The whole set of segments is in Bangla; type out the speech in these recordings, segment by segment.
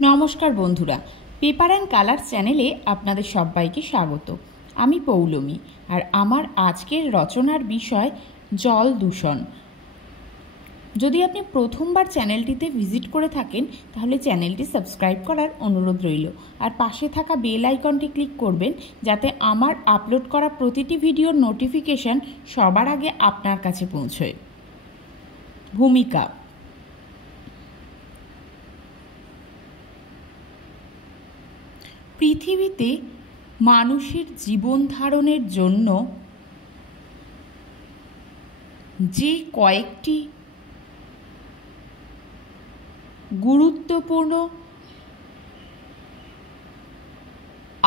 নমস্কার বন্ধুরা, পেপার অ্যান্ড কালার চ্যানেলে আপনাদের সবাইকে স্বাগত। আমি পৌলমী, আর আমার আজকের রচনার বিষয় জল দূষণ। যদি আপনি প্রথমবার চ্যানেলটিতে ভিজিট করে থাকেন তাহলে চ্যানেলটি সাবস্ক্রাইব করার অনুরোধ রইল, আর পাশে থাকা বেল আইকনটি ক্লিক করবেন যাতে আমার আপলোড করা প্রতিটি ভিডিওর নোটিফিকেশন সবার আগে আপনার কাছে পৌঁছয়। ভূমিকা। পৃথিবীতে মানুষের জীবন ধারণের জন্য যে কয়েকটি গুরুত্বপূর্ণ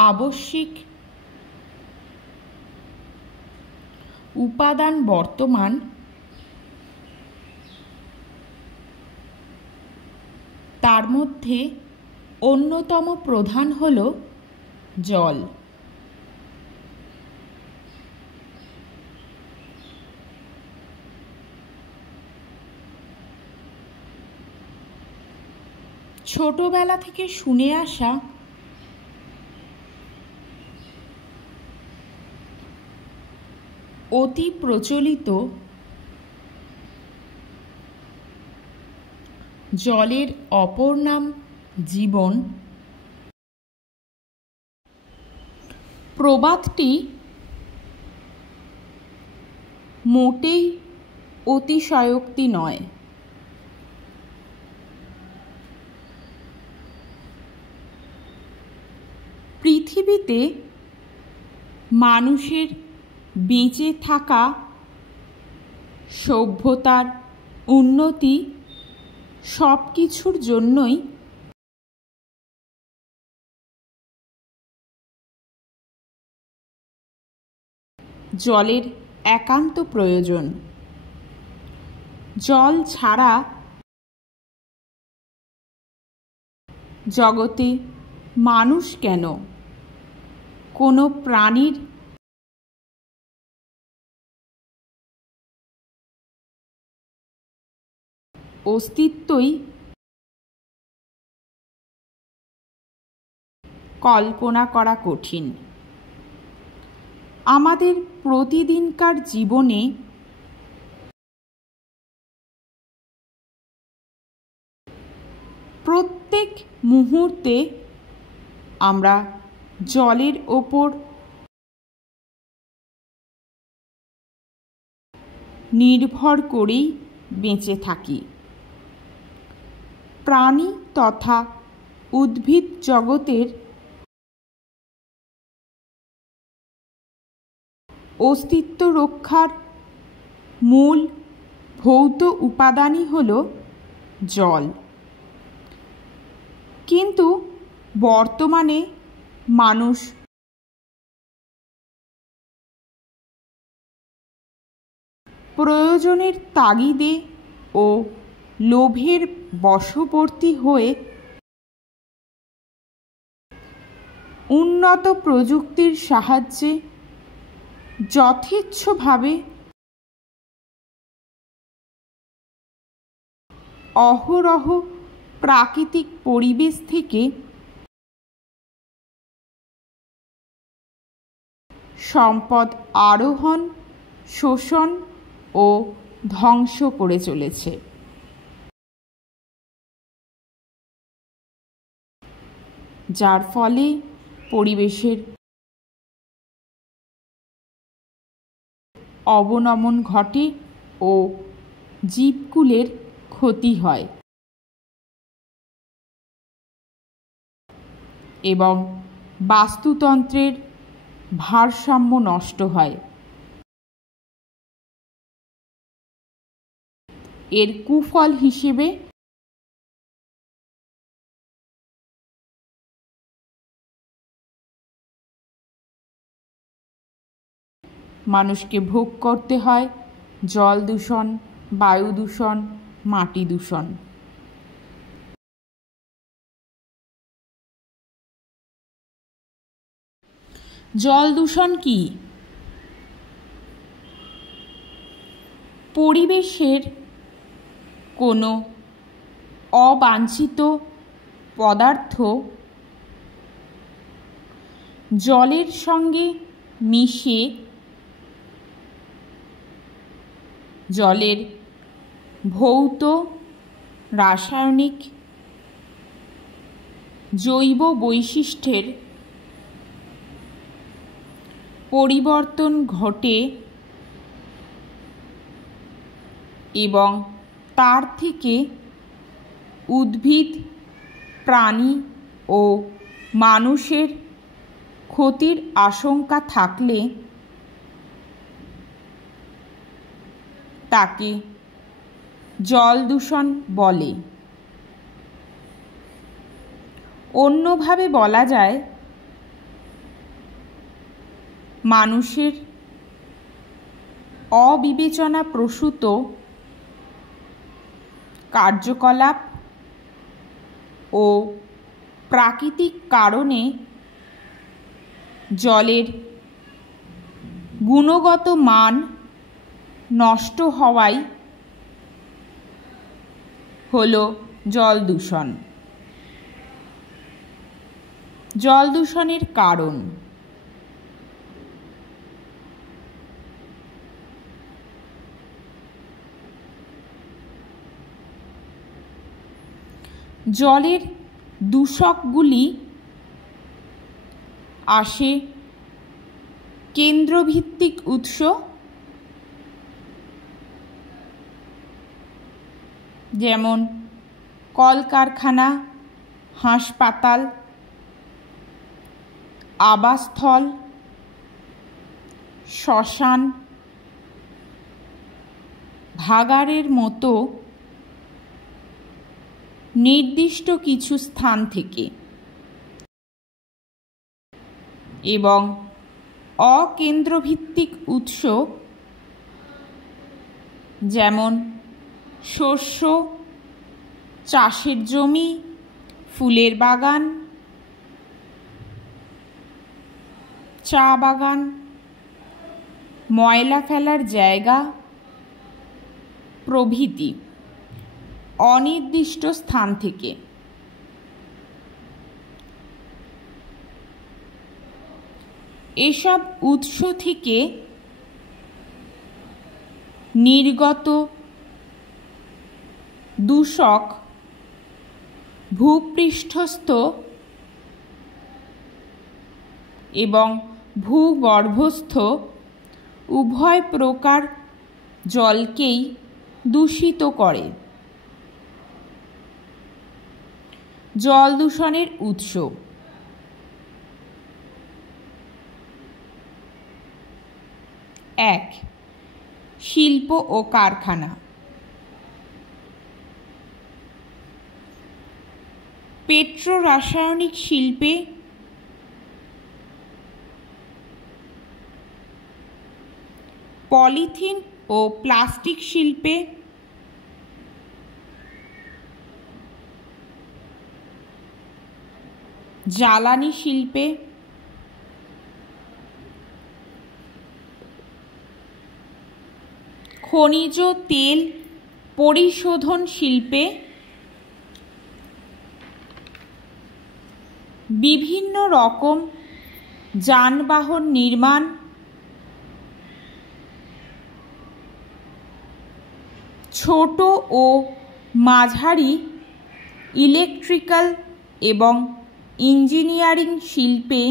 আবশ্যিক উপাদান বর্তমান, তার মধ্যে অন্যতম প্রধান হল জল। ছোটবেলা থেকে শুনে আসা অতি প্রচলিত জলের অপর নাম জীবন প্রবাদটি মোটেই অতিশয়োক্তি নয়। পৃথিবীতে মানুষের বেঁচে থাকা, সভ্যতার উন্নতি সব কিছুর জন্যই জলের একান্ত প্রয়োজন। জল ছাড়া জগতে মানুষ কেন, কোনো প্রাণীর অস্তিত্বই কল্পনা করা কঠিন। আমাদের প্রতিদিনকার জীবনে প্রত্যেক মুহূর্তে আমরা জলের ওপর নির্ভর করেই বেঁচে থাকি। প্রাণী তথা উদ্ভিদ জগতের অস্তিত্ব রক্ষার মূল ভৌত উপাদানই হল জল। কিন্তু বর্তমানে মানুষ প্রয়োজনের তাগিদে ও লোভের বশবর্তী হয়ে উন্নত প্রযুক্তির সাহায্যে যথেচ্ছভাবে অহরহ প্রাকৃতিক পরিবেশ থেকে সম্পদ আরোহণ, শোষণ ও ধ্বংস করে চলেছে। যার ফলে পরিবেশের অবনমন ঘটে ও জীবকুলের ক্ষতি হয় এবং বাস্তুতন্ত্রের ভারসাম্য নষ্ট হয়। এর কুফল হিসেবে মানুষকে ভোগ করতে হয় জল দূষণ, বায়ু দূষণ, মাটি দূষণ। জল দূষণ কি? পরিবেশের কোনো অবাঞ্ছিত পদার্থ জলের সঙ্গে মিশে জলের ভৌত, রাসায়নিক, জৈব বৈশিষ্ট্যের পরিবর্তন ঘটে এবং তার থেকে উদ্ভিদ, প্রাণী ও মানুষের ক্ষতির আশঙ্কা থাকলে তাকে জল দূষণ বলে। অন্যভাবে বলা যায়, মানুষের অবিবেচনাপ্রসূত কার্যকলাপ ও প্রাকৃতিক কারণে জলের গুণগত মান নষ্ট হওয়াই হলো জল দূষণ। জল দূষণের কারণ: জলের দূষকগুলি আসে কেন্দ্রভিত্তিক উৎস, যেমন কলকারখানা, হাসপাতাল, আবাসস্থল, শ্মশান, ভাগাড়ের মতো নির্দিষ্ট কিছু স্থান থেকে, এবং অকেন্দ্রভিত্তিক উৎস যেমন শস্য, চাষের জমি, ফুলের বাগান, চা বাগান, ময়লা ফেলার জায়গা প্রভৃতি অনির্দিষ্ট স্থান থেকে। এসব উৎস থেকে নির্গত দূষক ভূপৃষ্ঠস্থ এবং ভূগর্ভস্থ উভয় প্রকার জলকেই দূষিত করে। জল দূষণের উৎস: 1. শিল্প ও কারখানা। পেট্রো রাসায়নিক শিল্পে পলিথিন ও প্লাস্টিক শিল্পে জ্বালানি শিল্পে খনিজ তেল পরিশোধন শিল্পে বিভিন্ন রকম যানবাহন নির্মাণ, ছোট ও মাঝারি ইলেকট্রিক্যাল এবং ইঞ্জিনিয়ারিং শিল্পে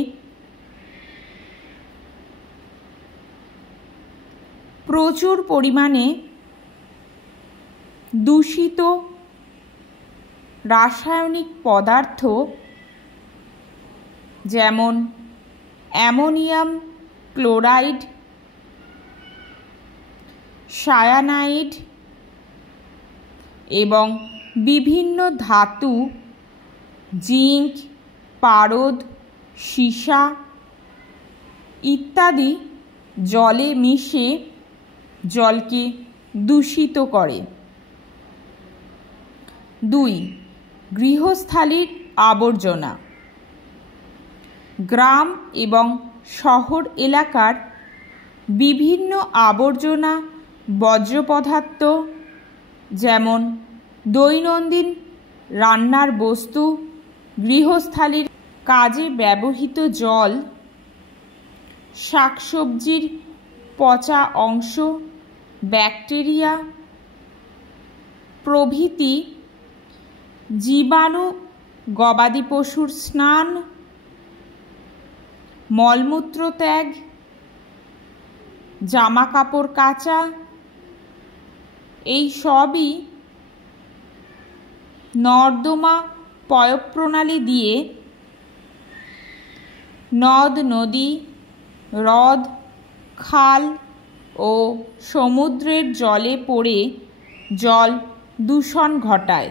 প্রচুর পরিমাণে দূষিত রাসায়নিক পদার্থ যেমন অ্যামোনিয়াম ক্লোরাইড, সায়ানাইড এবং বিভিন্ন ধাতু, জিঙ্ক, পারদ, সীসা ইত্যাদি জলে মিশে জলকে দূষিত করে। 2. গৃহস্থালির আবর্জনা। গ্রাম এবং শহর এলাকার বিভিন্ন আবর্জনা বর্জ্য পদার্থ যেমন দৈনন্দিন রান্নার বস্তু, গৃহস্থালির কাজে ব্যবহৃত জল, শাকসবজির পচা অংশ, ব্যাকটেরিয়া প্রভৃতি জীবাণু, গবাদি পশুর স্নান, মলমূত্র ত্যাগ, জামা কাপড় কাচা, এই সবই নর্দমা পয়ঃপ্রণালী দিয়ে নদ নদী, হ্রদ, খাল ও সমুদ্রের জলে পড়ে জল দূষণ ঘটায়।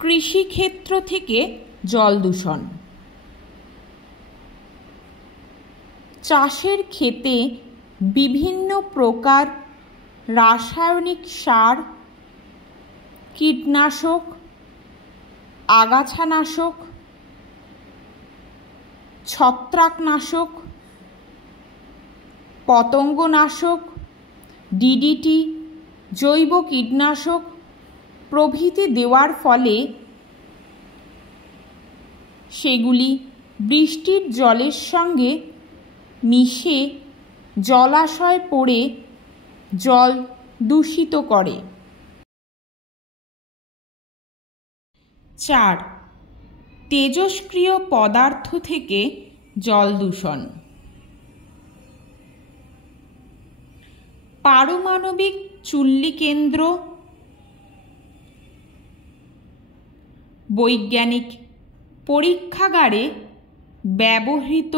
কৃষিক্ষেত্র থেকে জল দূষণ। চাষের ক্ষেতে বিভিন্ন প্রকার রাসায়নিক সার, কীটনাশক, আগাছানাশক, ছত্রাকনাশক, পতঙ্গনাশক, ডিডিটি, জৈব কীটনাশক প্রভৃতি দেওয়ার ফলে সেগুলি বৃষ্টির জলের সঙ্গে মিশে জলাশয়ে পড়ে জল দূষিত করে। 4. তেজস্ক্রিয় পদার্থ থেকে জল দূষণ। পারমাণবিক চুল্লি কেন্দ্র, বৈজ্ঞানিক পরীক্ষাগারে ব্যবহৃত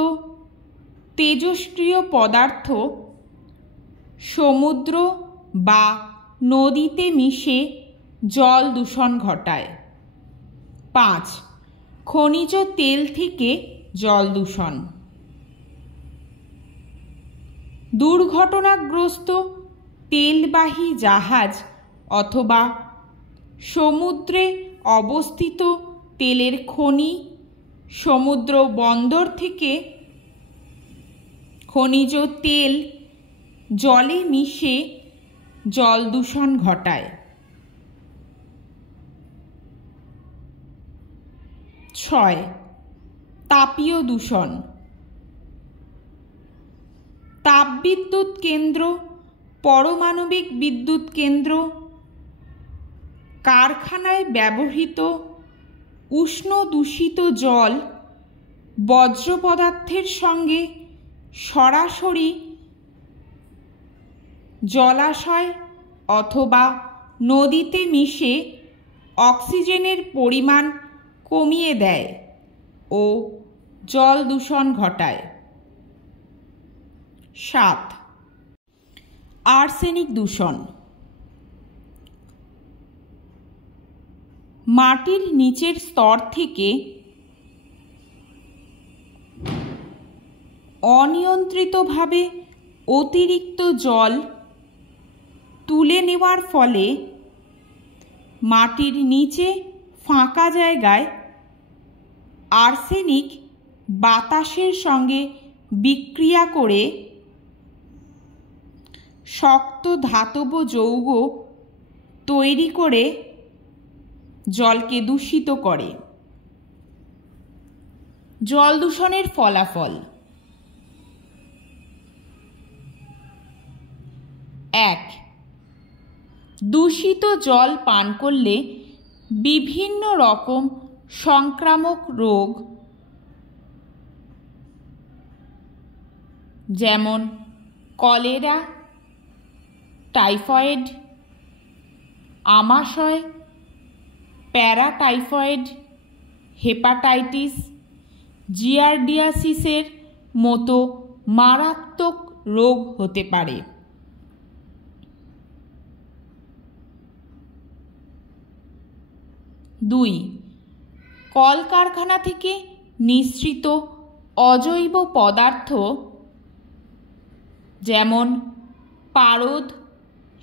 তেজস্ক্রিয় পদার্থ সমুদ্র বা নদীতে মিশে জল দূষণ ঘটায়। 5. খনিজ তেল থেকে জল দূষণ। দুর্ঘটনাগ্রস্ত তেলবাহী জাহাজ অথবা সমুদ্রে অবস্থিত তেলের খনি, সমুদ্র বন্দর থেকে খনিজ তেল জলে মিশে জল দূষণ ঘটায়। 6. তাপীয় দূষণ। তাপবিদ্যুৎ কেন্দ্র, পারমাণবিক বিদ্যুৎ কেন্দ্র, কারখানায় ব্যবহৃত উষ্ণ দূষিত জল বর্জ্য পদার্থের সঙ্গে সরাসরি জলাশয় অথবা নদীতে মিশে অক্সিজেনের পরিমাণ কমিয়ে দেয় ও জল দূষণ ঘটায়। 7. আর্সেনিক দূষণ। মাটির নিচের স্তর থেকে অনিয়ন্ত্রিতভাবে অতিরিক্ত জল তুলে নেওয়ার ফলে মাটির নিচে ফাঁকা জায়গায় আর্সেনিক বাতাসের সঙ্গে বিক্রিয়া করে শক্ত ধাতব যৌগ তৈরি করে জলকে দূষিত করে। জল দূষণের ফলাফল। 1. দূষিত জল পান করলে বিভিন্ন রকম সংক্রামক রোগ যেমন কলেরা, টাইফয়েড, আমাশয়, প্যারাটাইফয়েড, হেপাটাইটিস, জিয়ার্ডিয়াসিসের মতো মারাত্মক রোগ হতে পারে। 2. কলকারখানা থেকে নিঃসৃত অজৈব পদার্থ যেমন পারদ,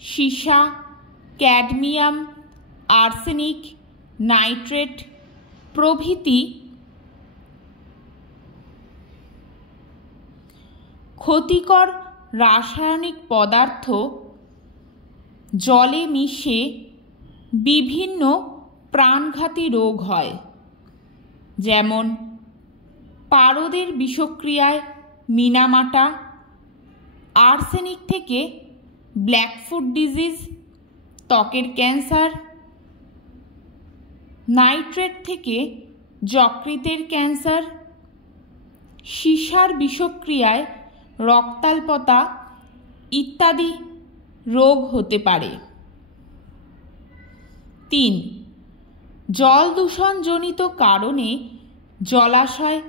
সীসা, ক্যাডমিয়াম, আর্সেনিক, নাইট্রেট প্রভৃতি ক্ষতিকর রাসায়নিক পদার্থ জলে মিশে বিভিন্ন প্রাণঘাতী রোগ হয়, যেমন পারদের বিষক্রিয়ায় মিনামাটা, আর্সেনিক থেকে ব্ল্যাকফুট ডিজিজ, ত্বকের ক্যান্সার, নাইট্রেট থেকে যকৃতের ক্যান্সার, সীসার বিষক্রিয়ায় রক্তাল্পতা ইত্যাদি রোগ হতে পারে। 3. জল দূষণজনিত কারণে জলাশয়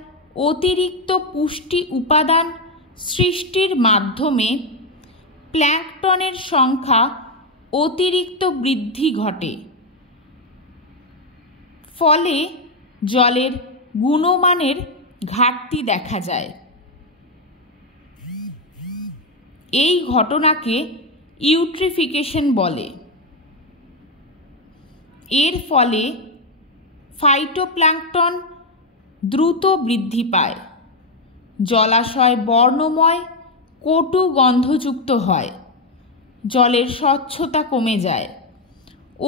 অতিরিক্ত পুষ্টি উপাদান সৃষ্টির মাধ্যমে প্ল্যাঙ্কটনের সংখ্যা অতিরিক্ত বৃদ্ধি ঘটে, ফলে জলের গুণমানের ঘাটতি দেখা যায়। এই ঘটনাকে ইউট্রিফিকেশন বলে। এর ফলে ফাইটোপ্ল্যাঙ্কটন দ্রুত বৃদ্ধি পায়, জলাশয় বর্ণময় কটু গন্ধযুক্ত হয়, জলের স্বচ্ছতা কমে যায়।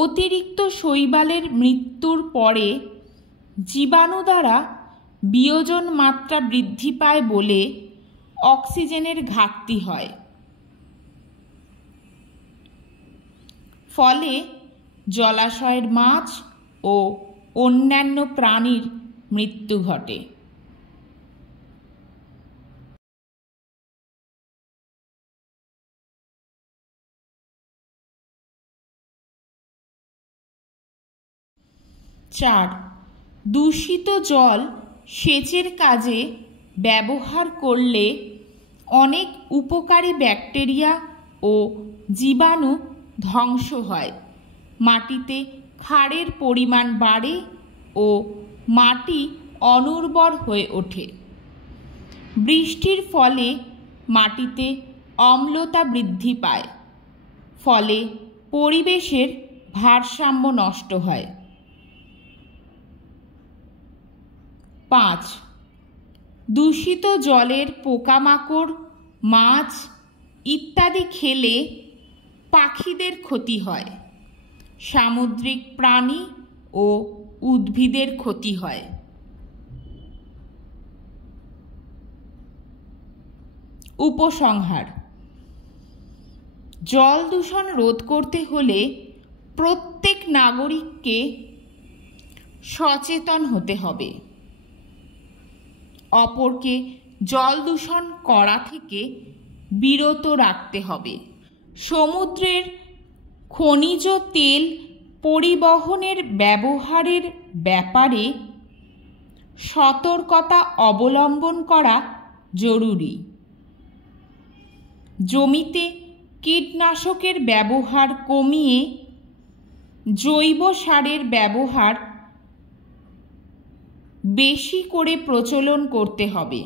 অতিরিক্ত শৈবালের মৃত্যুর পরে জীবাণু দ্বারা বিয়োজন মাত্রা বৃদ্ধি পায় বলে অক্সিজেনের ঘাটতি হয়, ফলে জলাশয়ের মাছ ও অন্যান্য প্রাণীর মৃত্যু ঘটে। চার, দূষিত জল সেচের কাজে ব্যবহার করলে অনেক উপকারী ব্যাকটেরিয়া ও জীবাণু ধ্বংস হয়, মাটিতে ক্ষারের পরিমাণ বাড়ে ও মাটি অনুর্বর হয়ে ওঠে। বৃষ্টির ফলে মাটিতে অম্লতা বৃদ্ধি পায়, ফলে পরিবেশের ভারসাম্য নষ্ট হয়। 5. দূষিত জলের পোকামাকড়, মাছ ইত্যাদি খেলে পাখিদের ক্ষতি হয়, সামুদ্রিক প্রাণী ও উদ্ভিদের ক্ষতি হয়। উপসংহার: জল দূষণ রোধ করতে হলে প্রত্যেক নাগরিককে সচেতন হতে হবে, অপরকে জল দূষণ করা থেকে বিরত রাখতে হবে। সমুদ্রের খনিজ তেল পরিবহনের ব্যবহারের ব্যাপারে সতর্কতা অবলম্বন করা জরুরি। জমিতে কীটনাশকের ব্যবহার কমিয়ে জৈব সারের ব্যবহার বেশি করে প্রচলন করতে হবে।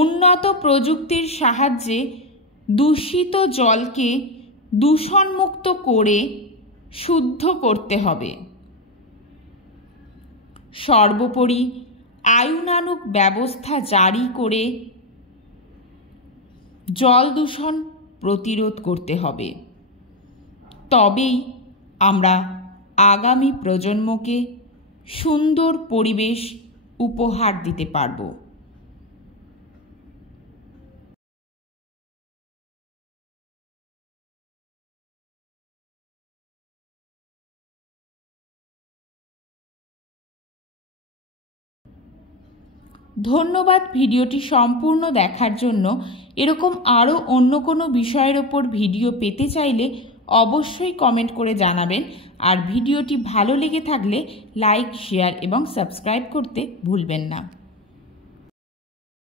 উন্নত প্রযুক্তির সাহায্যে দূষিত জলকে দূষণমুক্ত করে শুদ্ধ করতে হবে। সর্বোপরি আইনানুগ ব্যবস্থা জারি করে জল দূষণ প্রতিরোধ করতে হবে। তবেই আমরা আগামী প্রজন্মকে সুন্দর পরিবেশ উপহার দিতে পারব। ধন্যবাদ ভিডিওটি সম্পূর্ণ দেখার জন্য। এরকম আরও অন্য কোনো বিষয়ের ওপর ভিডিও পেতে চাইলে অবশ্যই কমেন্ট করে জানাবেন। আর ভিডিওটি ভালো লেগে থাকলে লাইক, শেয়ার এবং সাবস্ক্রাইব করতে ভুলবেন না।